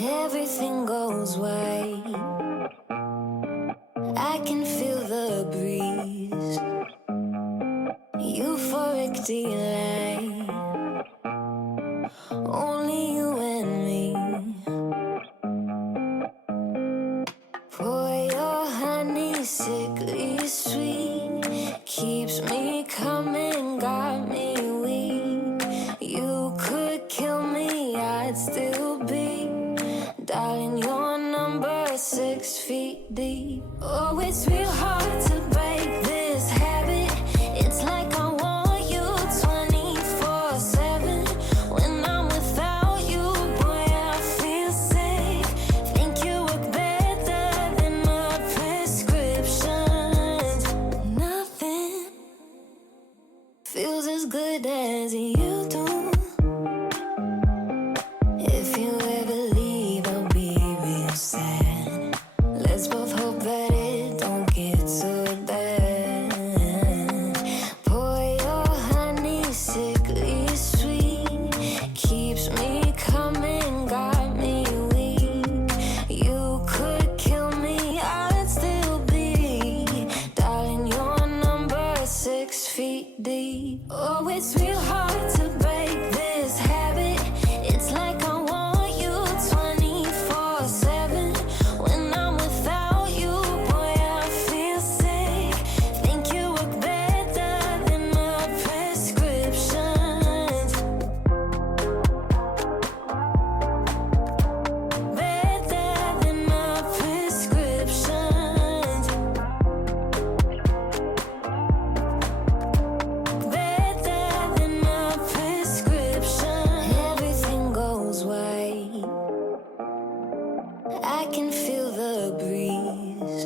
Everything goes white. I can feel the breeze. Euphoric delight. Only you and me. Pour your honey, sickly sweet. Keeps me coming, got me weak. You could kill me, I'd still be. Darling, your number is 6 feet deep. Oh, it's real hard to break this habit. It's like I want you 24/7. When I'm without you, boy, I feel sick. Think you work better than my prescriptions. Nothing feels as good as you do. If you ever leave, I'll be real sad. Let's both hope that it don't get so bad. Pour your honey, sickly sweet. Keeps me coming, got me weak. You could kill me, I'd still be. Darling, your number is 6 feet deep. Oh, it's real hard to break this habit. It's like I want you 24/7. When I'm without you, boy, I feel sick. Think you work better than my prescriptions. Better than my prescriptions. Better than my prescription. Everything goes white. I can feel the breeze.